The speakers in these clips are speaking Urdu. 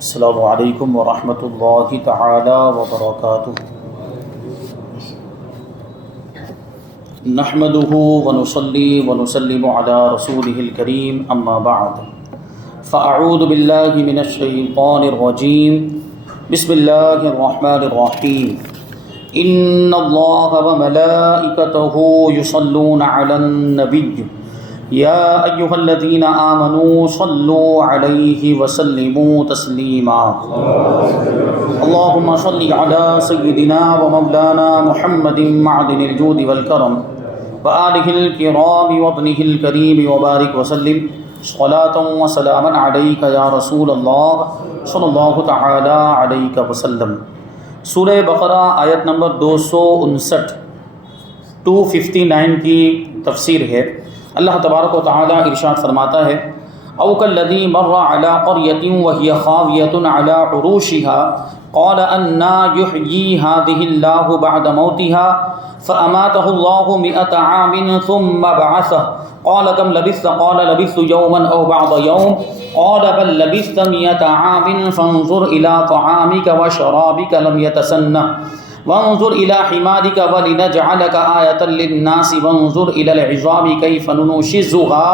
السلام علیکم ورحمۃ اللہ تعالی وبرکاتہ۔ نحمده ونصلي ونسلم على رسوله الكريم اما بعد فاعوذ باللہ من الشیطان الرجیم بسم اللہ الرحمن الرحیم ان اللہ وملائکته یصلون علی النبی یا ایہا الذین آمنوا صلوا علیہ وسلموا تسلیما اللہم صل علی سیدنا ومولانا محمد معدن الجود والکرم وآلہ الکرام وابنہ الکریم وبارک وسلم صلاة وسلاما علیک یا رسول اللہ صلی اللہ تعالی علیہ وسلم۔ سورہ بقرہ آیت نمبر 259 کی تفسیر ہے۔ اللہ تبارک و تعالی ارشاد فرماتا ہے او کالذی مر علی قریۃ وہی خاویۃ علی عروشها قال انا یحیی هذه اللہ بعد موتها فاماته اللہ 100 عام ثم بعثه قال كم لبثت قال لبثت یوما او بعض یوم قال بل لبثت 100 عام فانظر الى طعامك وشرابك لم يتسنه وانظر الى حمارك ولنجعلك آية للناس وانظر الى العظام كيف ننشزها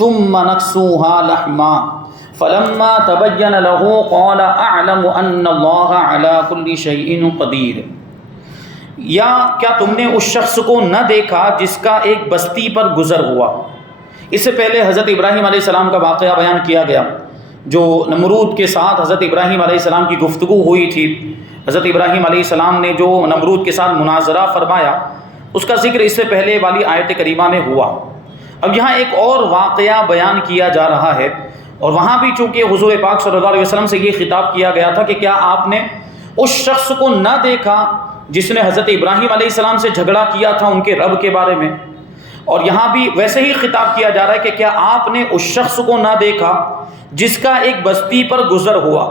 ثم نكسوها لحما فلما تبين له قال اعلم ان الله على كل شيء قدير۔ یا کیا تم نے اس شخص کو نہ دیکھا جس کا ایک بستی پر گزر ہوا؟ اس سے پہلے حضرت ابراہیم علیہ السلام کا واقعہ بیان کیا گیا، جو نمرود کے ساتھ حضرت ابراہیم علیہ السلام کی گفتگو ہوئی تھی۔ حضرت ابراہیم علیہ السلام نے جو نمرود کے ساتھ مناظرہ فرمایا، اس کا ذکر اس سے پہلے والی آیت کریمہ میں ہوا۔ اب یہاں ایک اور واقعہ بیان کیا جا رہا ہے، اور وہاں بھی چونکہ حضور پاک صلی اللہ علیہ وسلم سے یہ خطاب کیا گیا تھا کہ کیا آپ نے اس شخص کو نہ دیکھا جس نے حضرت ابراہیم علیہ السلام سے جھگڑا کیا تھا ان کے رب کے بارے میں؟ اور یہاں بھی ویسے ہی خطاب کیا جا رہا ہے کہ کیا آپ نے اس شخص کو نہ دیکھا جس کا ایک بستی پر گزر ہوا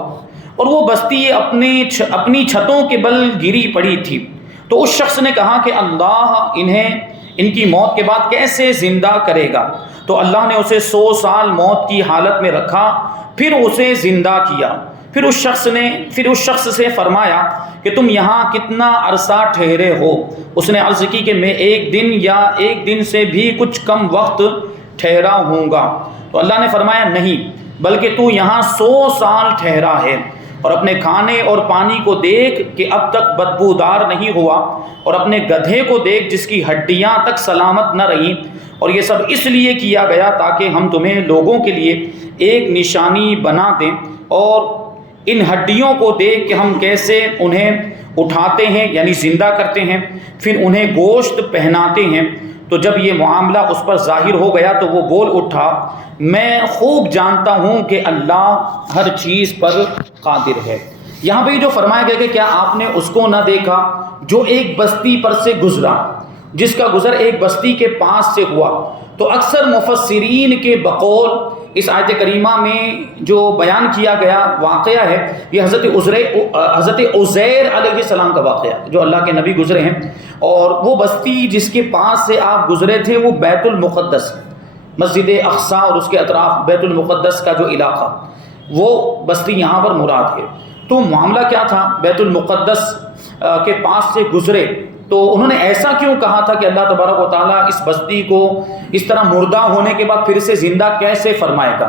اور وہ بستی اپنی چھتوں کے بل گری پڑی تھی؟ تو اس شخص نے کہا کہ اللہ انہیں ان کی موت کے بعد کیسے زندہ کرے گا؟ تو اللہ نے اسے 100 سال موت کی حالت میں رکھا، پھر اسے زندہ کیا۔ پھر اس شخص سے فرمایا کہ تم یہاں کتنا عرصہ ٹھہرے ہو؟ اس نے عرض کی کہ میں 1 دن یا 1 دن سے بھی کچھ کم وقت ٹھہرا ہوں گا۔ تو اللہ نے فرمایا نہیں، بلکہ تو یہاں 100 سال ٹھہرا ہے، اور اپنے کھانے اور پانی کو دیکھ کہ اب تک بدبودار نہیں ہوا، اور اپنے گدھے کو دیکھ جس کی ہڈیاں تک سلامت نہ رہیں، اور یہ سب اس لیے کیا گیا تاکہ ہم تمہیں لوگوں کے لیے ایک نشانی بنا دیں، اور ان ہڈیوں کو دیکھ کہ ہم کیسے انہیں اٹھاتے ہیں یعنی زندہ کرتے ہیں، پھر انہیں گوشت پہناتے ہیں۔ تو جب یہ معاملہ اس پر ظاہر ہو گیا تو وہ بول اٹھا، میں خوب جانتا ہوں کہ اللہ ہر چیز پر قادر ہے۔ یہاں پہ جو فرمایا گیا کہ کیا آپ نے اس کو نہ دیکھا جو ایک بستی پر سے گزرا، جس کا گزر ایک بستی کے پاس سے ہوا؟ تو اکثر مفسرین کے بقول اس آیت کریمہ میں جو بیان کیا گیا واقعہ ہے، یہ حضرت عزیر علیہ السلام کا واقعہ، جو اللہ کے نبی گزرے ہیں، اور وہ بستی جس کے پاس سے آپ گزرے تھے وہ بیت المقدس، مسجد اقصی اور اس کے اطراف بیت المقدس کا جو علاقہ، وہ بستی یہاں پر مراد ہے۔ تو معاملہ کیا تھا؟ بیت المقدس کے پاس سے گزرے، تو انہوں نے ایسا کیوں کہا تھا کہ اللہ تبارک و تعالیٰ اس بستی کو اس طرح مردہ ہونے کے بعد پھر سے زندہ کیسے فرمائے گا؟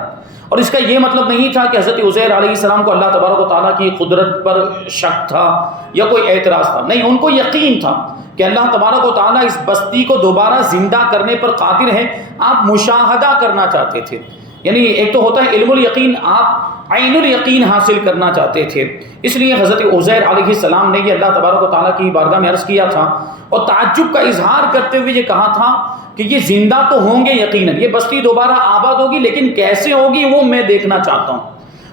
اور اس کا یہ مطلب نہیں تھا کہ حضرت عزیر علیہ السلام کو اللہ تبارک و تعالیٰ کی قدرت پر شک تھا یا کوئی اعتراض تھا، نہیں، ان کو یقین تھا کہ اللہ تبارک و تعالیٰ اس بستی کو دوبارہ زندہ کرنے پر قادر ہے۔ آپ مشاہدہ کرنا چاہتے تھے، یعنی ایک تو ہوتا ہے علم الیقین، آپ عین الیقین حاصل کرنا چاہتے تھے، اس لیے حضرت عزیر علیہ السلام نے یہ اللہ تبارک و تعالیٰ کی بارگاہ میں عرض کیا تھا، اور تعجب کا اظہار کرتے ہوئے یہ کہا تھا کہ یہ زندہ تو ہوں گے یقیناً، یہ بستی دوبارہ آباد ہوگی، لیکن کیسے ہوگی وہ میں دیکھنا چاہتا ہوں۔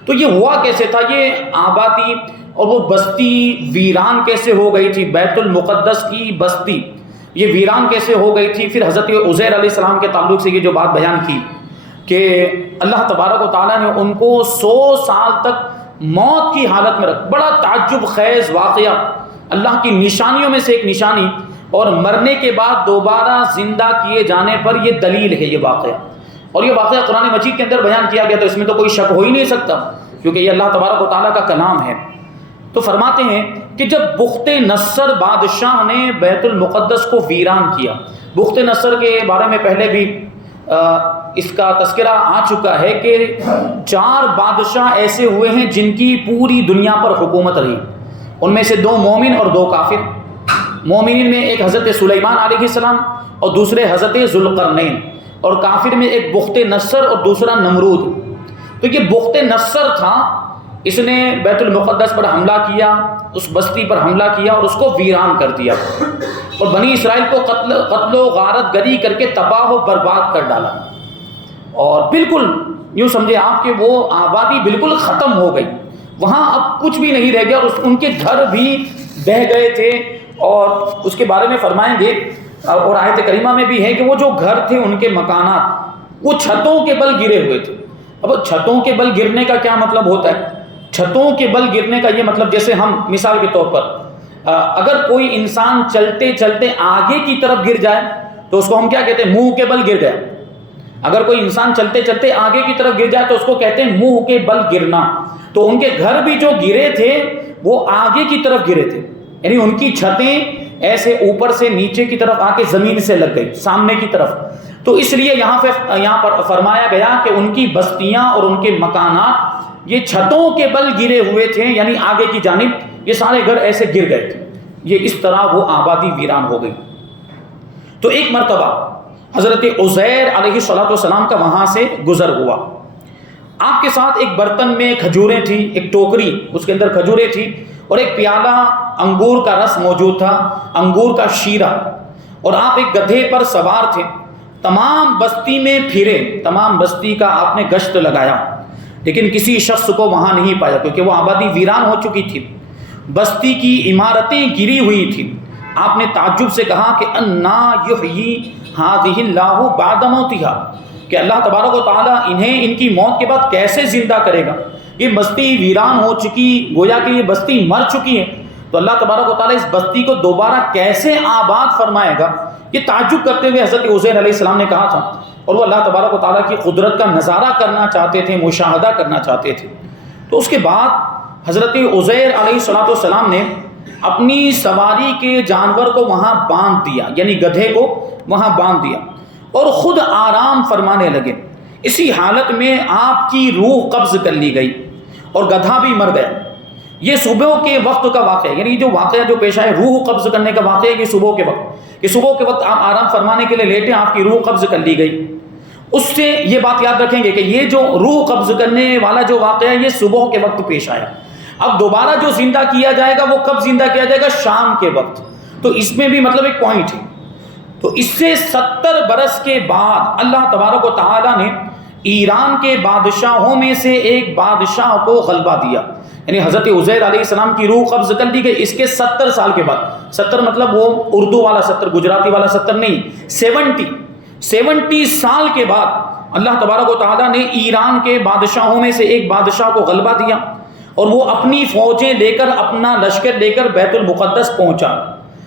تو یہ ہوا کیسے تھا؟ یہ آبادی اور وہ بستی ویران کیسے ہو گئی تھی؟ بیت المقدس کی بستی یہ ویران کیسے ہو گئی تھی؟ پھر حضرت عزیر علیہ السلام کے تعلق سے یہ جو بات بیان کی کہ اللہ تبارک و تعالیٰ نے ان کو 100 سال تک موت کی حالت میں رکھ، بڑا تعجب خیز واقعہ، اللہ کی نشانیوں میں سے ایک نشانی، اور مرنے کے بعد دوبارہ زندہ کیے جانے پر یہ دلیل ہے یہ واقعہ۔ اور یہ واقعہ قرآن مجید کے اندر بیان کیا گیا، تو اس میں تو کوئی شک ہو ہی نہیں سکتا کیونکہ یہ اللہ تبارک و تعالیٰ کا کلام ہے۔ تو فرماتے ہیں کہ جب بخت نصر بادشاہ نے بیت المقدس کو ویران کیا، بخت نصر کے بارے میں پہلے بھی اس کا تذکرہ آ چکا ہے کہ 4 بادشاہ ایسے ہوئے ہیں جن کی پوری دنیا پر حکومت رہی، ان میں سے 2 مومن اور 2 کافر۔ مومنین میں ایک حضرت سلیمان علیہ السلام اور دوسرے حضرت ذوالقرنین، اور کافر میں ایک بخت نصر اور دوسرا نمرود۔ تو یہ بخت نصر تھا، اس نے بیت المقدس پر حملہ کیا، اس بستی پر حملہ کیا اور اس کو ویران کر دیا، اور بنی اسرائیل کو قتل و غارت گری کر کے تباہ و برباد کر ڈالا، اور بالکل یوں سمجھے آپ کہ وہ آبادی بالکل ختم ہو گئی، وہاں اب کچھ بھی نہیں رہ گیا، اور ان کے گھر بھی بہہ گئے تھے، اور اس کے بارے میں فرمائیں گے، اور آیت کریمہ میں بھی ہے کہ وہ جو گھر تھے ان کے مکانات وہ چھتوں کے بل گرے ہوئے تھے۔ اب چھتوں کے بل گرنے کا کیا مطلب ہوتا ہے؟ چھتوں کے بل گرنے کا یہ مطلب، جیسے ہم مثال کے طور پر اگر کوئی انسان چلتے چلتے آگے کی طرف گر جائے تو اس کو ہم کیا کہتے ہیں؟ منہ کے بل گر گیا۔ اگر کوئی انسان چلتے چلتے آگے کی طرف گر جائے تو اس کو کہتے ہیں منہ کے بل گرنا۔ تو ان کے گھر بھی جو گرے تھے وہ آگے کی طرف گرے تھے، یعنی ان کی چھتیں ایسے اوپر سے نیچے کی طرف آ کے زمین سے لگ گئی، سامنے کی طرف۔ تو اس لیے یہاں پر فرمایا گیا کہ ان کی بستیاں اور ان کے مکانات یہ چھتوں کے بل گرے ہوئے تھے، یعنی آگے کی جانب یہ سارے گھر ایسے گر گئے تھے، یہ اس طرح وہ آبادی ویران ہو گئی۔ تو ایک مرتبہ حضرت عزیر علیہ السلام کا وہاں سے گزر ہوا، آپ کے ساتھ ایک برتن میں کھجوریں تھی، ایک ٹوکری اس کے اندر کھجوریں تھی، اور ایک پیالہ انگور کا رس موجود تھا، انگور کا شیرہ، اور آپ ایک گدھے پر سوار تھے۔ تمام بستی میں پھرے، تمام بستی کا آپ نے گشت لگایا، لیکن کسی شخص کو وہاں نہیں پایا، کیونکہ وہ آبادی ویران ہو چکی تھی، بستی کی عمارتیں گری ہوئی تھیں۔ آپ نے تعجب سے کہا کہ انا یحیی ھذہ اللہ بعد موتھا، کہ اللہ تبارک و تعالیٰ انہیں ان کی موت کے بعد کیسے زندہ کرے گا؟ یہ بستی ویران ہو چکی، گویا کہ یہ بستی مر چکی ہے، تو اللہ تبارک و تعالیٰ اس بستی کو دوبارہ کیسے آباد فرمائے گا؟ یہ تعجب کرتے ہوئے حضرت عزیر علیہ السلام نے کہا تھا، اور وہ اللہ تبارک و تعالیٰ کی قدرت کا نظارہ کرنا چاہتے تھے، مشاہدہ کرنا چاہتے تھے۔ تو اس کے بعد حضرت عزیر علیہ السلام نے اپنی سواری کے جانور کو وہاں باندھ دیا، یعنی گدھے کو وہاں باندھ دیا، اور خود آرام فرمانے لگے۔ اسی حالت میں آپ کی روح قبض کر لی گئی اور گدھا بھی مر گیا۔ یہ صبح کے وقت کا واقعہ، یعنی جو واقعہ جو پیش آئے روح قبض کرنے کا واقعہ، یہ صبح کے وقت، کہ صبح کے وقت آپ آرام فرمانے کے لیے لیٹے، آپ کی روح قبض کر لی گئی۔ اس سے یہ بات یاد رکھیں گے کہ یہ جو روح قبض کرنے والا جو واقعہ ہے یہ صبح کے وقت پیش آیا۔ اب دوبارہ جو زندہ کیا جائے گا وہ کب زندہ کیا جائے گا؟ شام کے وقت۔ تو اس میں بھی مطلب ایک پوائنٹ ہے۔ تو اس سے 70 برس کے بعد اللہ تبارک و تعالیٰ نے ایران کے بادشاہوں میں سے ایک بادشاہ کو غلبہ دیا، یعنی حضرت عزیر علیہ السلام کی روح قبض کر لی گئی۔ اس کے 70 سال کے بعد، 70 مطلب وہ اردو والا 70، گجراتی والا 70 نہیں، 70 سال کے بعد اللہ تبارک و تعالیٰ نے ایران کے بادشاہوں میں سے ایک بادشاہ کو غلبہ دیا، اور وہ اپنی فوجیں لے کر، اپنا لشکر لے کر بیت المقدس پہنچا۔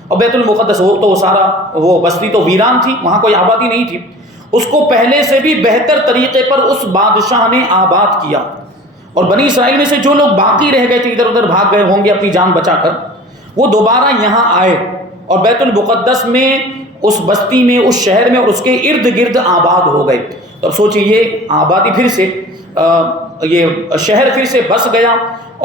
اور بیت المقدس وہ بستی تو ویران تھی، وہاں کوئی آبادی نہیں تھی، اس کو پہلے سے بھی بہتر طریقے پر اس بادشاہ نے آباد کیا۔ اور بنی اسرائیل میں سے جو لوگ باقی رہ گئے تھے، ادھر ادھر بھاگ گئے ہوں گے اپنی جان بچا کر، وہ دوبارہ یہاں آئے اور بیت المقدس میں، اس بستی میں، اس شہر میں اور اس کے ارد گرد آباد ہو گئے۔ تو اب سوچئے یہ آبادی پھر سے، یہ شہر پھر سے بس گیا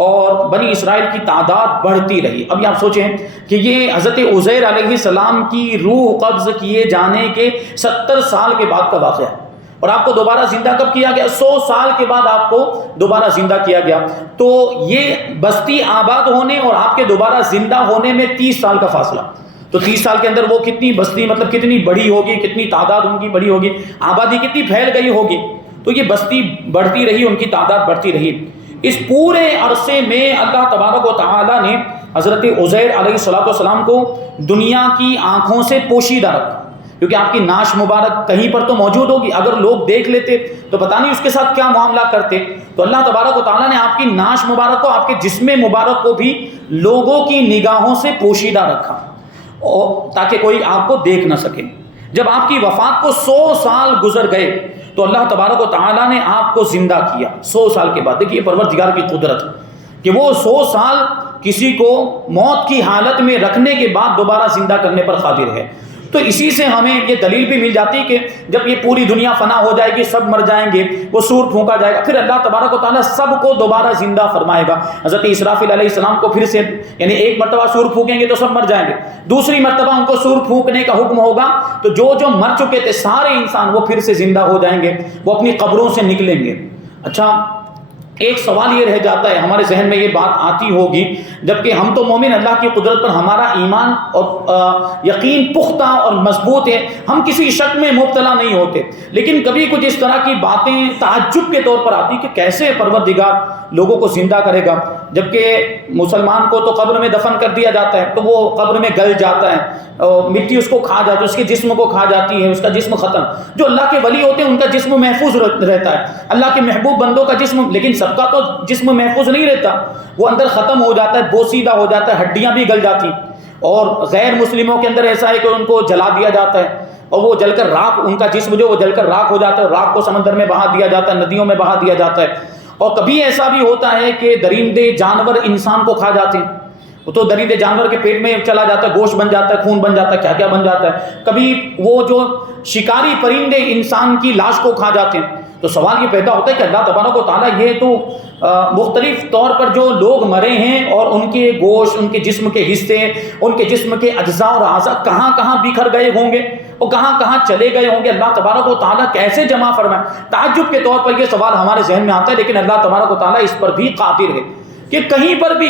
اور بنی اسرائیل کی تعداد بڑھتی رہی۔ اب یہ آپ سوچیں کہ یہ حضرت عزیر علیہ السلام کی روح قبض کیے جانے کے 70 سال کے بعد کا واقعہ ہے، اور آپ کو دوبارہ زندہ کب کیا گیا؟ 100 سال کے بعد آپ کو دوبارہ زندہ کیا گیا۔ تو یہ بستی آباد ہونے اور آپ کے دوبارہ زندہ ہونے میں 30 سال کا فاصلہ۔ تو 30 سال کے اندر وہ کتنی بستی، مطلب کتنی بڑی ہوگی، کتنی تعداد ان کی بڑی ہوگی، آبادی کتنی پھیل گئی ہوگی۔ تو یہ بستی بڑھتی رہی، ان کی تعداد بڑھتی رہی۔ اس پورے عرصے میں اللہ تبارک و تعالیٰ نے حضرت عزیر علیہ السلام کو دنیا کی آنکھوں سے پوشیدہ رکھا، کیونکہ آپ کی ناش مبارک کہیں پر تو موجود ہوگی، اگر لوگ دیکھ لیتے تو پتہ نہیں اس کے ساتھ کیا معاملہ کرتے۔ تو اللہ تبارک و تعالیٰ نے آپ کی ناش مبارک کو، آپ کے جسم مبارک کو بھی لوگوں کی نگاہوں سے پوشیدہ رکھا، تاکہ کوئی آپ کو دیکھ نہ سکے۔ جب آپ کی وفات کو 100 سال گزر گئے تو اللہ تبارک و تعالیٰ نے آپ کو زندہ کیا 100 سال کے بعد. دیکھیے پروردگار کی قدرت کہ وہ 100 سال کسی کو موت کی حالت میں رکھنے کے بعد دوبارہ زندہ کرنے پر قادر ہے. تو اسی سے ہمیں یہ دلیل بھی مل جاتی کہ جب یہ پوری دنیا فنا ہو جائے گی، سب مر جائیں گے، وہ سور پھونکا جائے گا، پھر اللہ تبارک و تعالیٰ سب کو دوبارہ زندہ فرمائے گا. حضرت اسرافیل علیہ السلام کو پھر سے یعنی ایک مرتبہ سور پھونکیں گے تو سب مر جائیں گے، دوسری مرتبہ ان کو سور پھونکنے کا حکم ہوگا تو جو مر چکے تھے سارے انسان وہ پھر سے زندہ ہو جائیں گے، وہ اپنی قبروں سے نکلیں گے. اچھا ایک سوال یہ رہ جاتا ہے، ہمارے ذہن میں یہ بات آتی ہوگی، جبکہ ہم تو مومن، اللہ کی قدرت پر ہمارا ایمان اور یقین پختہ اور مضبوط ہے، ہم کسی شک میں مبتلا نہیں ہوتے، لیکن کبھی کچھ اس طرح کی باتیں تعجب کے طور پر آتی کہ کیسے پروردگار لوگوں کو زندہ کرے گا، جبکہ مسلمان کو تو قبر میں دفن کر دیا جاتا ہے تو وہ قبر میں گل جاتا ہے، مٹی اس کو کھا جاتی ہے، اس کے جسم کو کھا جاتی ہے، اس کا جسم ختم. جو اللہ کے ولی ہوتے ہیں ان کا جسم محفوظ رہتا ہے، اللہ کے محبوب بندوں کا جسم، لیکن سب کا تو جسم محفوظ نہیں رہتا، وہ اندر ختم ہو جاتا ہے، بوسیدہ ہو جاتا ہے، ہڈیاں بھی گل جاتی. اور غیر مسلموں کے اندر ایسا ہے کہ ان کو جلا دیا جاتا ہے اور وہ جل کر راکھ، ان کا جسم جو وہ جل کر راکھ ہو جاتا ہے، راکھ کو سمندر میں بہا دیا جاتا ہے، ندیوں میں بہا دیا جاتا ہے. اور کبھی ایسا بھی ہوتا ہے کہ درندے جانور انسان کو کھا جاتے ہیں، وہ تو درندے جانور کے پیٹ میں چلا جاتا ہے، گوشت بن جاتا ہے، خون بن جاتا ہے، کیا کیا بن جاتا ہے. کبھی وہ جو شکاری پرندے انسان کی لاش کو کھا جاتے ہیں. تو سوال یہ پیدا ہوتا ہے کہ اللہ تبارک و تعالیٰ یہ تو مختلف طور پر جو لوگ مرے ہیں اور ان کے گوشت، ان کے جسم کے حصے، ان کے جسم کے اجزاء اور اعضاء کہاں کہاں بکھر گئے ہوں گے اور کہاں کہاں چلے گئے ہوں گے، اللہ تبارک و تعالیٰ کیسے جمع فرمائے. تعجب کے طور پر یہ سوال ہمارے ذہن میں آتا ہے، لیکن اللہ تبارک و تعالیٰ اس پر بھی قادر ہے کہ کہیں پر بھی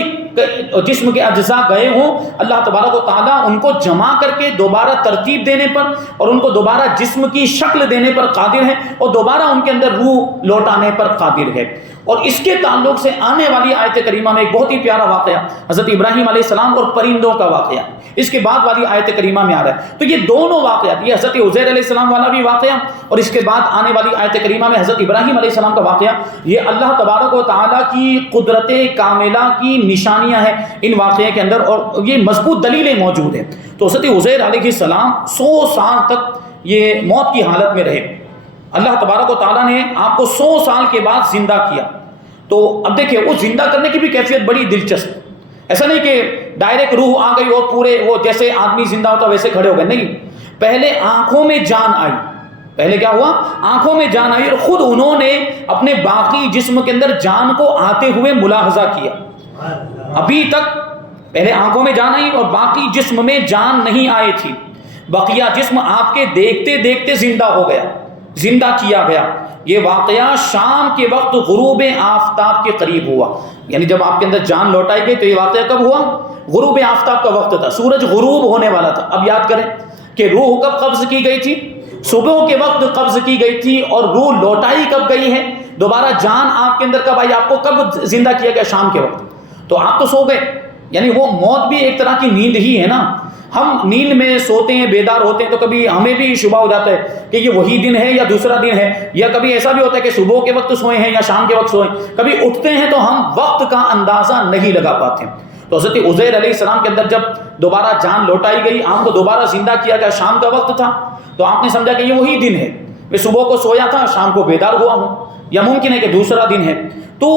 جسم کے اجزاء گئے ہوں، اللہ تبارک و تعالیٰ ان کو جمع کر کے دوبارہ ترتیب دینے پر اور ان کو دوبارہ جسم کی شکل دینے پر قادر ہے اور دوبارہ ان کے اندر روح لوٹانے پر قادر ہے. اور اس کے تعلق سے آنے والی آیت کریمہ میں ایک بہت ہی پیارا واقعہ حضرت ابراہیم علیہ السلام اور پرندوں کا واقعہ اس کے بعد والی آیت کریمہ میں آ رہا ہے. تو یہ دونوں واقعات، یہ حضرت عزیر علیہ السلام والا بھی واقعہ اور اس کے بعد آنے والی آیت کریمہ میں حضرت ابراہیم علیہ السلام کا واقعہ، یہ اللہ تبارک و تعالیٰ کی قدرت کاملہ کی نشانیاں ہیں ان واقعے کے اندر اور یہ مضبوط دلیلیں موجود ہیں. تو حضرت عزیر علیہ السلام 100 سال تک یہ موت کی حالت میں رہے. اللہ تبارک و تعالیٰ نے آپ کو 100 سال کے بعد زندہ کیا. تو اب دیکھیں وہ زندہ کرنے کی بھی کیفیت بڑی دلچسپ. ایسا نہیں کہ ڈائریکٹ روح آ گئی اور پورے وہ جیسے آدمی زندہ ہوتا ویسے کھڑے ہو گئے، نہیں، پہلے آنکھوں میں جان آئی. پہلے کیا ہوا؟ آنکھوں میں جان آئی اور خود انہوں نے اپنے باقی جسم کے اندر جان کو آتے ہوئے ملاحظہ کیا. ابھی تک پہلے آنکھوں میں جان آئی اور باقی جسم میں جان نہیں آئی تھی، بقیہ جسم آپ کے دیکھتے دیکھتے زندہ ہو گیا، زندہ کیا گیا. یہ واقعہ شام کے وقت غروب آفتاب کے قریب ہوا، یعنی جب آپ کے اندر جان لوٹائی گئی تو یہ واقعہ کب ہوا؟ غروب آفتاب کا وقت تھا، سورج غروب ہونے والا تھا. اب یاد کریں کہ روح کب قبض کی گئی تھی؟ صبح کے وقت قبض کی گئی تھی. اور روح لوٹائی کب گئی ہے؟ دوبارہ جان آپ کے اندر کب آئی؟ آپ کو کب زندہ کیا گیا؟ شام کے وقت. تو آپ تو سو گئے، یعنی وہ موت بھی ایک طرح کی نیند ہی ہے نا. ہم نیند میں سوتے ہیں، بیدار ہوتے ہیں تو کبھی ہمیں بھی شبہ ہو جاتا ہے کہ یہ وہی دن ہے یا دوسرا دن ہے، یا کبھی ایسا بھی ہوتا ہے کہ صبح کے وقت سوئے ہیں یا شام کے وقت سوئے. کبھی اٹھتے ہیں تو ہم وقت کا اندازہ نہیں لگا پاتے. تو حضرت عزیر علیہ السلام کے اندر جب دوبارہ جان لوٹائی گئی، آپ کو دوبارہ زندہ کیا گیا، شام کا وقت تھا، تو آپ نے سمجھا کہ یہ وہی دن ہے. میں صبح کو سویا تھا، شام کو بیدار ہوا ہوں، یا ممکن ہے کہ دوسرا دن ہے. تو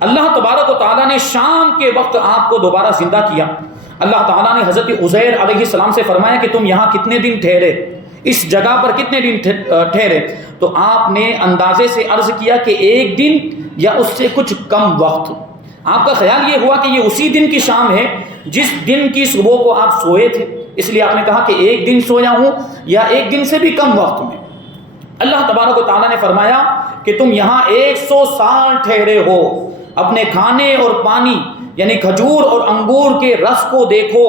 اللہ تبارک و تعالیٰ نے شام کے وقت آپ کو دوبارہ زندہ کیا. اللہ تعالیٰ نے حضرت عزیر علیہ السلام سے فرمایا کہ تم یہاں کتنے دن ٹھہرے، اس جگہ پر کتنے دن ٹھہرے؟ تو آپ نے اندازے سے عرض کیا کہ 1 دن یا اس سے کچھ کم وقت. آپ کا خیال یہ ہوا کہ یہ اسی دن کی شام ہے جس دن کی صبح کو آپ سوئے تھے، اس لیے آپ نے کہا کہ 1 دن سویا ہوں یا 1 دن سے بھی کم وقت میں. اللہ تبارک و تعالیٰ نے فرمایا کہ تم یہاں 100 سال ٹھہرے ہو، اپنے کھانے اور پانی یعنی کھجور اور انگور کے رس کو دیکھو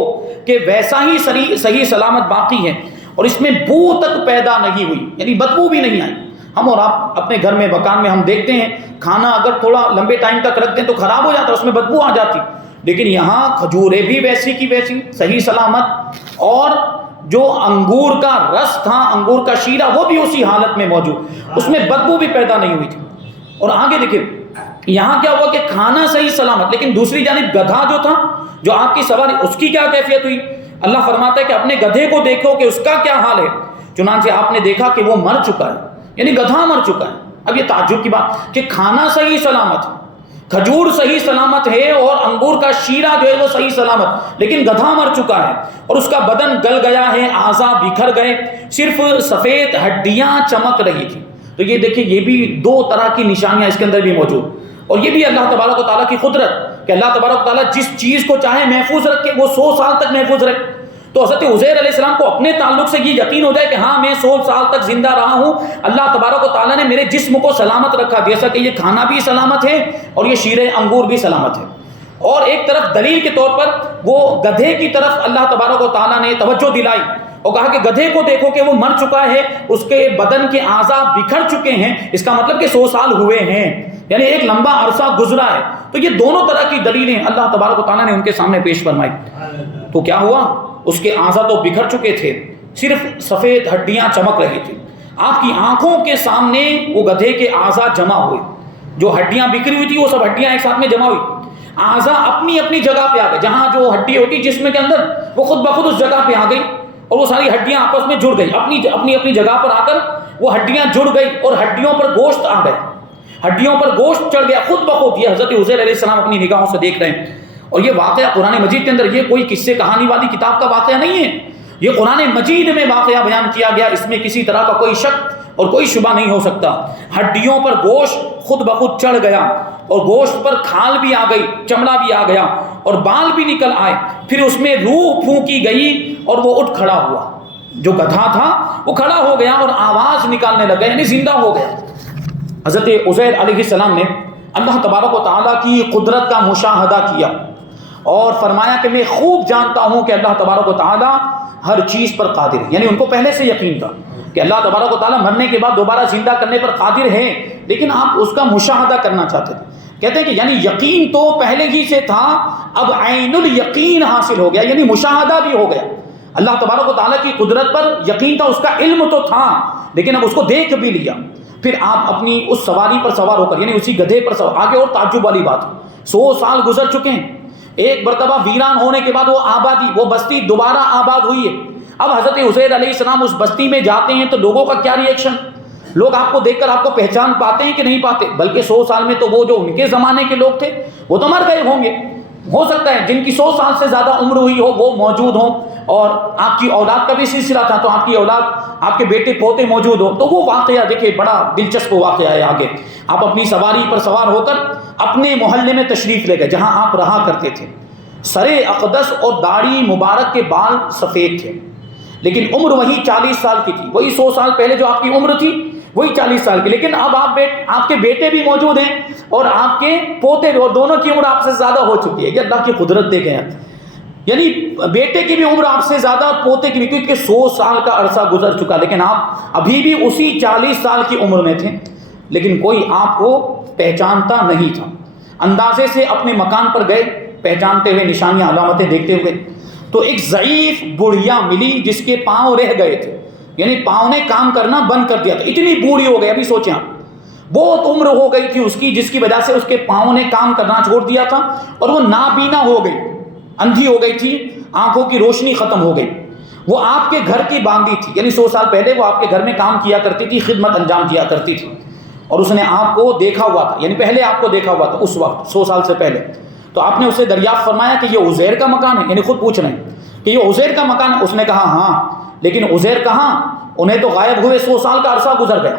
کہ ویسا ہی صحیح سلامت باقی ہے اور اس میں بو تک پیدا نہیں ہوئی، یعنی بدبو بھی نہیں آئی. ہم اور آپ اپنے گھر میں مکان میں ہم دیکھتے ہیں کھانا اگر تھوڑا لمبے ٹائم تک رکھتے ہیں تو خراب ہو جاتا ہے، اس میں بدبو آ جاتی. لیکن یہاں کھجوریں بھی ویسی کی ویسی صحیح سلامت، اور جو انگور کا رس تھا، انگور کا شیرہ، وہ بھی اسی حالت میں موجود، اس میں بدبو بھی پیدا نہیں ہوئی تھی. اور آگے دیکھیں یہاں کیا ہوا کہ کھانا صحیح سلامت، لیکن دوسری جانب گدھا جو تھا، جو آپ کی سواری، اس کی کیا کیفیت ہوئی؟ اللہ فرماتا ہے کہ اپنے گدھے کو دیکھو کہ اس کا کیا حال ہے. چنانچہ آپ نے دیکھا کہ وہ مر چکا ہے، یعنی گدھا مر چکا ہے۔ اب یہ تعجب کی بات کہ کھانا صحیح سلامت ہے، کھجور صحیح سلامت ہے اور انگور کا شیرہ جو ہے وہ صحیح سلامت، لیکن گدھا مر چکا ہے اور اس کا بدن گل گیا ہے، اعضاء بکھر گئے، صرف سفید ہڈیاں چمک رہی تھی۔ تو یہ دیکھیں، یہ بھی دو طرح کی نشانیاں اس کے اندر بھی موجود، اور یہ بھی اللہ تبارک و تعالیٰ کی قدرت کہ اللہ تبارک و تعالیٰ جس چیز کو چاہے محفوظ رکھے، وہ 100 سال تک محفوظ رکھے۔ تو حضرت عزیر علیہ السلام کو اپنے تعلق سے یہ یقین ہو جائے کہ ہاں میں 100 سال تک زندہ رہا ہوں، اللہ تبارک و تعالیٰ نے میرے جسم کو سلامت رکھا، جیسا کہ یہ کھانا بھی سلامت ہے اور یہ شیرے انگور بھی سلامت ہے۔ اور ایک طرف دلیل کے طور پر وہ گدھے کی طرف اللہ تبارک و تعالیٰ نے توجہ دلائی اور کہا کہ گدھے کو دیکھو کہ وہ مر چکا ہے، اس کے بدن کے اعضاء بکھر چکے ہیں، اس کا مطلب کہ 100 سال ہوئے ہیں، یعنی ایک لمبا عرصہ گزرا ہے۔ تو یہ دونوں طرح کی دلیلیں اللہ تبارک و تعالیٰ نے ان کے سامنے پیش فرمائی۔ تو کیا ہوا؟ اس کے اعضاء تو بکھر چکے تھے، صرف سفید ہڈیاں چمک رہی تھی۔ آپ کی آنکھوں کے سامنے وہ گدھے کے اعضاء جمع ہوئے، جو ہڈیاں بکھری ہوئی تھی وہ سب ہڈیاں ایک ساتھ میں جمع ہوئی، اعضاء اپنی اپنی جگہ پہ آ گئے، جہاں جو ہڈی ہوتی جسم کے اندر وہ خود بخود اس جگہ پہ آ گئی اور وہ ساری ہڈیاں آپس میں جڑ گئی، اپنی اپنی جگہ پر آ کر وہ ہڈیاں جڑ گئی اور ہڈیوں پر گوشت آ گئے، ہڈیوں پر گوشت چڑھ گیا خود بخود۔ یہ حضرت عزیر علیہ السلام اپنی نگاہوں سے دیکھ رہے ہیں، اور یہ واقعہ قرآن مجید کے اندر، یہ کوئی قصے کہانی والی کتاب کا واقعہ نہیں ہے، یہ قرآن مجید میں واقعہ بیان کیا گیا، اس میں کسی طرح کا کوئی شک اور کوئی شبہ نہیں ہو سکتا۔ ہڈیوں پر گوشت خود بخود چڑھ گیا اور گوشت پر کھال بھی آ گئی، چمڑا بھی آ گیا اور بال بھی نکل آئے، پھر اس میں روح پھونکی گئی اور وہ اٹھ کھڑا ہوا، جو گدھا تھا وہ کھڑا ہو گیا اور آواز نکالنے لگا، یعنی زندہ ہو گیا۔ حضرت عزیر علیہ السلام نے اللہ تبارک و تعالیٰ کی قدرت کا مشاہدہ کیا اور فرمایا کہ میں خوب جانتا ہوں کہ اللہ تبارک و تعالیٰ ہر چیز پر قادر ہے، یعنی ان کو پہلے سے یقین تھا کہ اللہ تبارک و تعالیٰ مرنے کے بعد دوبارہ زندہ کرنے پر قادر ہے، لیکن آپ اس کا مشاہدہ کرنا چاہتے تھے۔ کہتے ہیں کہ یعنی یقین تو پہلے ہی سے تھا، اب عین الیقین حاصل ہو گیا، یعنی مشاہدہ بھی ہو گیا۔ اللہ تبارک و تعالیٰ کی قدرت پر یقین تھا، اس کا علم تو تھا، لیکن اب اس کو دیکھ بھی لیا۔ پھر آپ اپنی اس سواری پر سوار ہو کر، یعنی اسی گدھے پر سوار، آگے اور تعجب والی بات، 100 سال گزر چکے ہیں، ایک مرتبہ ویران ہونے کے بعد وہ آبادی، وہ بستی دوبارہ آباد ہوئی ہے۔ اب حضرت عزیر علیہ السلام اس بستی میں جاتے ہیں تو لوگوں کا کیا ری ایکشن؟ لوگ آپ کو دیکھ کر آپ کو پہچان پاتے ہیں کہ نہیں پاتے؟ بلکہ 100 سال میں تو وہ جو ان کے زمانے کے لوگ تھے وہ تو مر گئے ہوں گے، ہو سکتا ہے جن کی 100 سال سے زیادہ عمر ہوئی ہو وہ موجود ہوں، اور آپ کی اولاد کا بھی سلسلہ تھا تو آپ کی اولاد، آپ کے بیٹے پوتے موجود ہوں۔ تو وہ واقعہ دیکھیں بڑا دلچسپ واقعہ ہے۔ آگے آپ اپنی سواری پر سوار ہو کر اپنے محلے میں تشریف لے گئے جہاں آپ رہا کرتے تھے۔ سر اقدس اور داڑھی مبارک کے بال سفید تھے، لیکن عمر وہی 40 سال کی تھی، وہی 100 سال پہلے جو آپ کی عمر تھی وہی 40 سال کی، لیکن اب آپ کے بیٹے بھی موجود ہیں اور آپ کے پوتے بھی، اور دونوں کی عمر آپ سے زیادہ ہو چکی ہے۔ یہ اللہ کی قدرت دیکھیں آپ، یعنی بیٹے کی بھی عمر آپ سے زیادہ اور پوتے کی بھی، کیونکہ 100 سال کا عرصہ گزر چکا، لیکن آپ ابھی بھی اسی 40 سال کی عمر میں تھے، لیکن کوئی آپ کو پہچانتا نہیں تھا۔ اندازے سے اپنے مکان پر گئے، پہچانتے ہوئے، نشانیاں علامتیں دیکھتے ہوئے، تو ایک ضعیف بڑھیا ملی جس کے پاؤں رہ گئے تھے، یعنی پاؤں نے کام کرنا بند کر دیا تھا، اتنی بوڑھی ہو گئی۔ ابھی سوچیں آپ، بہت عمر ہو گئی تھی اس کی، جس کی وجہ سے اس کے پاؤں نے کام کرنا چھوڑ دیا تھا اور وہ نابینا ہو گئی، اندھی ہو گئی تھی، آنکھوں کی روشنی ختم ہو گئی۔ وہ آپ کے گھر کی باندھی تھی، یعنی 100 سال پہلے وہ آپ کے گھر میں کام کیا کرتی تھی، خدمت انجام دیا کرتی تھی، اور اس نے آپ کو دیکھا ہوا تھا، یعنی پہلے آپ کو دیکھا ہوا تھا اس وقت 100 سال سے پہلے۔ تو آپ نے اسے دریافت فرمایا کہ یہ عزیر کا مکان ہے، یعنی خود پوچھ رہے ہیں کہ یہ عزیر کا مکان ہے؟ اس نے کہا ہاں، لیکن عزیر کہاں؟ انہیں تو غائب ہوئے 100 سال کا عرصہ گزر گیا،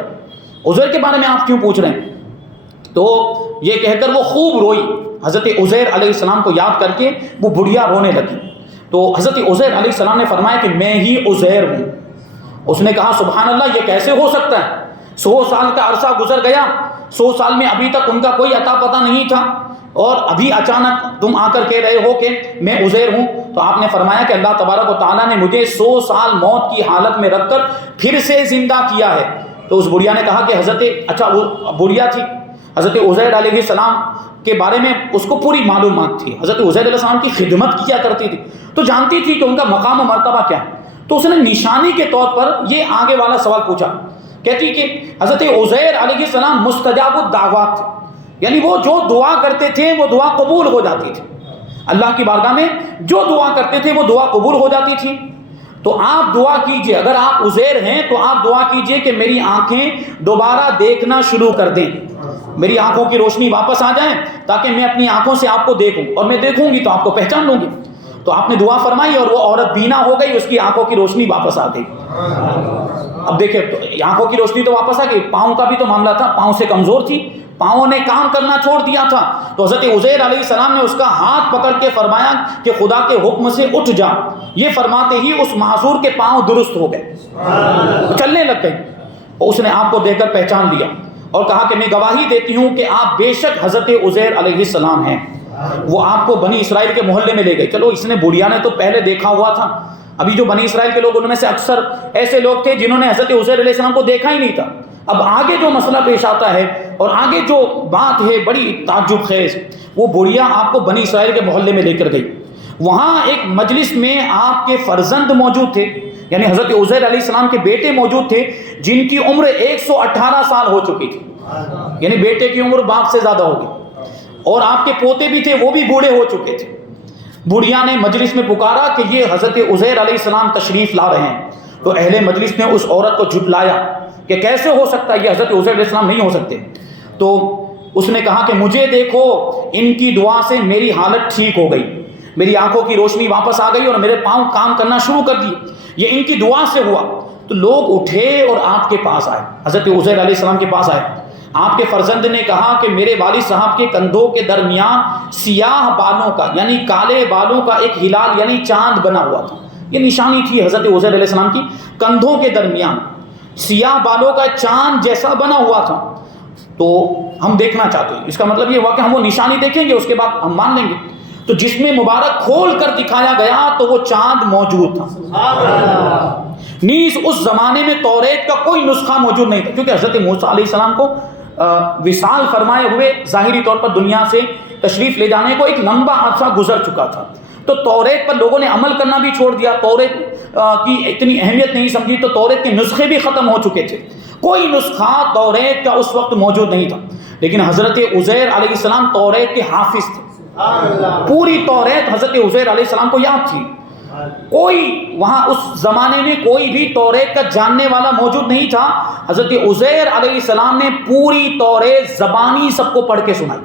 عزیر کے بارے میں آپ کیوں پوچھ رہے ہیں؟ تو یہ کہہ کر وہ خوب روئی، حضرت عزیر علیہ السلام کو یاد کر کے وہ بڑھیا رونے لگی۔ تو حضرت عزیر علیہ السلام نے فرمایا کہ میں ہی عزیر ہوں۔ اس نے کہا سبحان اللہ، یہ کیسے ہو سکتا ہے؟ 100 سال کا عرصہ گزر گیا، 100 سال میں ابھی تک ان کا کوئی عطا پتہ نہیں تھا، اور ابھی اچانک تم آ کر کہہ رہے ہو کہ میں عزیر ہوں۔ تو آپ نے فرمایا کہ اللہ تبارک و تعالیٰ نے مجھے 100 سال موت کی حالت میں رکھ کر پھر سے زندہ کیا ہے۔ تو اس بڑھیا نے کہا کہ اچھا وہ بڑھیا تھی، حضرت عزیر علیہ السلام کے بارے میں اس کو پوری معلومات تھی، حضرت عزیر علیہ السلام کی خدمت کیا کرتی تھی، تو جانتی تھی کہ ان کا مقام و مرتبہ کیا ہے۔ تو اس نے نشانی کے طور پر یہ آگے والا سوال پوچھا، کہتی کہ حضرت عزیر علیہ السلام مستجاب الدعوات تھے، یعنی وہ جو دعا کرتے تھے وہ دعا قبول ہو جاتی تھی، اللہ کی بارگاہ میں جو دعا کرتے تھے وہ دعا قبول ہو جاتی تھی۔ تو آپ دعا کیجئے، اگر آپ عزیر ہیں تو آپ دعا کیجئے کہ میری آنکھیں دوبارہ دیکھنا شروع کر دیں، میری آنکھوں کی روشنی واپس آ جائیں تاکہ میں اپنی آنکھوں سے آپ کو دیکھوں، اور میں دیکھوں گی تو آپ کو پہچان لوں گی۔ تو آپ نے دعا فرمائی اور وہ عورت بینا ہو گئی، اس کی آنکھوں کی روشنی واپس آ گئی۔ اب دیکھیں آنکھوں کی روشنی تو واپس آ گئی، پاؤں کا بھی تو معاملہ تھا، پاؤں سے کمزور تھی، پاؤں نے کام کرنا چھوڑ دیا تھا۔ تو حضرت عزیر علیہ السلام نے اس کا ہاتھ پکڑ کے فرمایا کہ خدا کے حکم سے اٹھ جا۔ یہ فرماتے ہی اس معذور کے پاؤں درست ہو گئے، چلنے لگ گئے۔ اس نے آپ کو دیکھ کر پہچان لیا اور کہا کہ میں گواہی دیتی ہوں کہ آپ بے شک حضرت عزیر علیہ السلام ہیں۔ وہ آپ کو بنی اسرائیل کے محلے میں لے گئے۔ چلو اس نے بڑھیا نے تو پہلے دیکھا ہوا تھا، ابھی جو بنی اسرائیل کے لوگ ان میں سے اکثر ایسے لوگ تھے جنہوں نے حضرت عزیر علیہ السلام کو دیکھا ہی نہیں تھا۔ اب آگے جو مسئلہ پیش آتا ہے اور آگے جو بات ہے بڑی تعجب خیز، وہ بڑھیا آپ کو بنی اسرائیل کے محلے میں لے کر گئی۔ وہاں ایک مجلس میں آپ کے فرزند موجود تھے، یعنی حضرت عزیر علیہ السلام کے بیٹے موجود تھے جن کی عمر 118 سال ہو چکی تھی، یعنی بیٹے کی عمر باپ سے زیادہ ہوگی، اور آپ کے پوتے بھی تھے وہ بھی بوڑھے ہو چکے تھے۔ بڑھیا نے مجلس میں پکارا کہ یہ حضرت عزیر علیہ السلام تشریف لا رہے ہیں۔ تو اہل مجلس نے اس عورت کو جھٹلایا کہ کیسے ہو سکتا ہے، یہ حضرت عزیر علیہ السلام نہیں ہو سکتے۔ تو اس نے کہا کہ مجھے دیکھو، ان کی دعا سے میری حالت ٹھیک ہو گئی، میری آنکھوں کی روشنی واپس آ گئی اور میرے پاؤں کام کرنا شروع کر دیے، یہ ان کی دعا سے ہوا۔ تو لوگ اٹھے اور آپ کے پاس آئے، حضرت عزیر علیہ السلام کے پاس آئے۔ آپ کے فرزند نے کہا کہ میرے والد صاحب کے کندھوں کے درمیان سیاہ بالوں کا، یعنی کالے بالوں کا ایک ہلال یعنی چاند بنا ہوا تھا، یہ نشانی تھی حضرت عزیر علیہ السلام کی، کندھوں کے درمیان سیاہ بالوں کا چاند جیسا بنا ہوا تھا۔ تو ہم دیکھنا چاہتے ہیں، اس کا مطلب یہ ہوا کہ ہم وہ نشانی دیکھیں گے، اس کے بعد ہم مان لیں گے۔ تو جس میں مبارک کھول کر دکھایا گیا تو وہ چاند موجود تھا۔ نیز اس زمانے میں توریت کا کوئی نسخہ موجود نہیں تھا، کیونکہ حضرت موسیٰ علیہ السلام کو وصال فرمائے ہوئے ظاہری طور پر دنیا سے تشریف لے جانے کو ایک لمبا عرصہ گزر چکا تھا۔ تو توریت پر لوگوں نے عمل کرنا بھی چھوڑ دیا، توریت کی اتنی اہمیت نہیں سمجھی، تو توریت کے نسخے بھی ختم ہو چکے تھے، کوئی نسخہ توریت کا اس وقت موجود نہیں تھا۔ لیکن حضرت عزیر علیہ السلام توریت کے حافظ تھے، پوری توریت حضرت عزیر علیہ السلام کو یاد تھی۔ کوئی وہاں اس زمانے میں کوئی بھی توریت کا جاننے والا موجود نہیں تھا۔ حضرت عزیر علیہ السلام نے پوری توریت زبانی سب کو پڑھ کے سنائی۔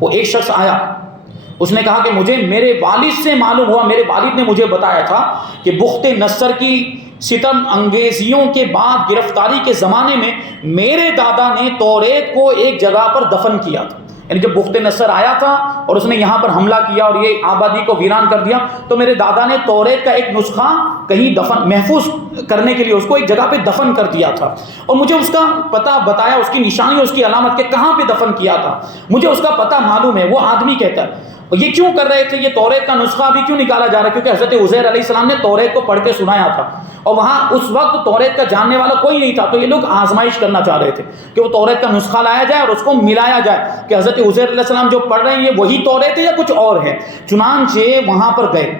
وہ ایک شخص آیا، اس نے کہا کہ مجھے میرے والد سے معلوم ہوا، میرے والد نے مجھے بتایا تھا کہ بخت نصر کی ستم انگیزیوں کے بعد گرفتاری کے زمانے میں میرے دادا نے توریت کو ایک جگہ پر دفن کیا تھا، یعنی جب بخت نصر آیا تھا اور اس نے یہاں پر حملہ کیا اور یہ آبادی کو ویران کر دیا، تو میرے دادا نے توریت کا ایک نسخہ کہیں دفن محفوظ کرنے کے لیے اس کو ایک جگہ پہ دفن کر دیا تھا، اور مجھے اس کا پتہ بتایا، اس کی نشانی، اس کی علامت کہ کہاں پہ دفن کیا تھا، مجھے اس کا پتہ معلوم ہے۔ وہ آدمی کہتا ہے اور یہ کیوں کر رہے تھے، یہ توریت کا نسخہ ابھی کیوں نکالا جا رہا ہے، کیونکہ حضرت عزیر علیہ السلام نے توریت کو پڑھ کے سنایا تھا، اور وہاں اس وقت توریت کا جاننے والا کوئی نہیں تھا۔ تو یہ لوگ آزمائش کرنا چاہ رہے تھے کہ وہ توریت کا نسخہ لایا جائے اور اس کو ملایا جائے کہ حضرت عزیر علیہ السلام جو پڑھ رہے ہیں یہ وہی توریت ہے یا کچھ اور ہے۔ چنانچہ وہاں پر گئے،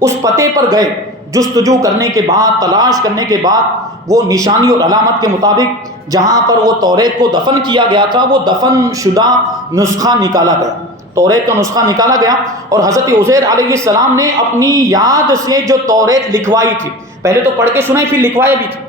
اس پتے پر گئے، جستجو کرنے کے بعد، تلاش کرنے کے بعد وہ نشانی اور علامت کے مطابق جہاں پر وہ توریت کو دفن کیا گیا تھا وہ دفن شدہ نسخہ نکالا گیا، توریت کا نسخہ نکالا گیا، اور حضرت عزیر علیہ السلام نے اپنی یاد سے جو توریت لکھوائی تھی، پہلے تو پڑھ کے سنائی پھر لکھوائی بھی تھی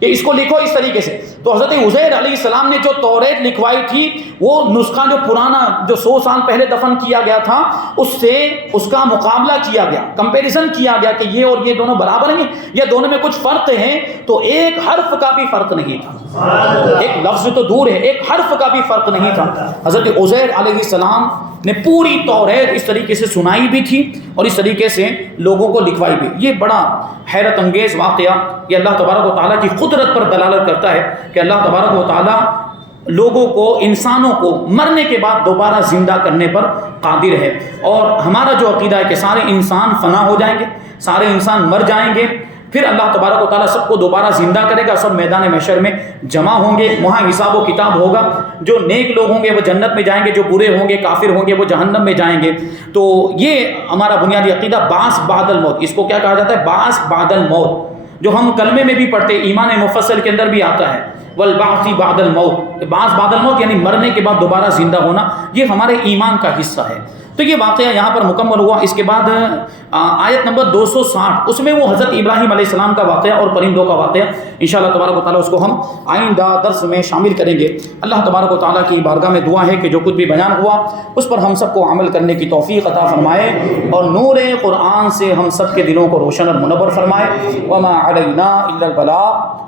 کہ اس کو لکھو اس طریقے سے، تو حضرت عزیر علیہ السلام نے جو توریت لکھوائی تھی وہ نسخہ جو پرانا جو 100 سال پہلے دفن کیا گیا تھا اس سے اس کا مقابلہ کیا گیا، کمپیریزن کیا گیا کہ یہ اور یہ دونوں برابر ہیں یا دونوں میں کچھ فرق ہیں، تو ایک حرف کا بھی فرق نہیں تھا، ایک لفظ تو دور ہے، ایک حرف کا بھی فرق نہیں تھا۔ حضرت عزیر علیہ السلام نے پوری توریت اس طریقے سے سنائی بھی تھی اور اس طریقے سے لوگوں کو لکھوائی بھی۔ یہ بڑا حیرت انگیز واقعہ، یہ اللہ تبارک و تعالیٰ کی قدرت پر دلالت کرتا ہے کہ اللہ تبارک و تعالیٰ لوگوں کو، انسانوں کو مرنے کے بعد دوبارہ زندہ کرنے پر قادر ہے۔ اور ہمارا جو عقیدہ ہے کہ سارے انسان فنا ہو جائیں گے، سارے انسان مر جائیں گے، پھر اللہ تبارک و تعالیٰ سب کو دوبارہ زندہ کرے گا، سب میدان محشر میں جمع ہوں گے، وہاں حساب و کتاب ہوگا، جو نیک لوگ ہوں گے وہ جنت میں جائیں گے، جو برے ہوں گے کافر ہوں گے وہ جہنم میں جائیں گے۔ تو یہ ہمارا بنیادی عقیدہ بعث بعد الموت، اس کو کیا کہا جاتا ہے، بعث بعد الموت، جو ہم کلمے میں بھی پڑھتے، ایمان مفصل کے اندر بھی آتا ہے، والبعث بعد الموت، بعث بعد الموت یعنی مرنے کے بعد دوبارہ زندہ ہونا، یہ ہمارے ایمان کا حصہ ہے۔ تو یہ واقعہ یہاں پر مکمل ہوا. اس کے بعد آیت نمبر 260 اس میں وہ حضرت ابراہیم علیہ السلام کا واقعہ اور پرندوں کا واقعہ انشاءاللہ تبارک و تعالیٰ اس کو ہم آئندہ درس میں شامل کریں گے. اللہ تبارک و تعالیٰ کی بارگاہ میں دعا ہے کہ جو کچھ بھی بیان ہوا اس پر ہم سب کو عمل کرنے کی توفیق عطا فرمائے اور نور قرآن سے ہم سب کے دلوں کو روشن اور منور فرمائے. وما علینا الا البلاغ.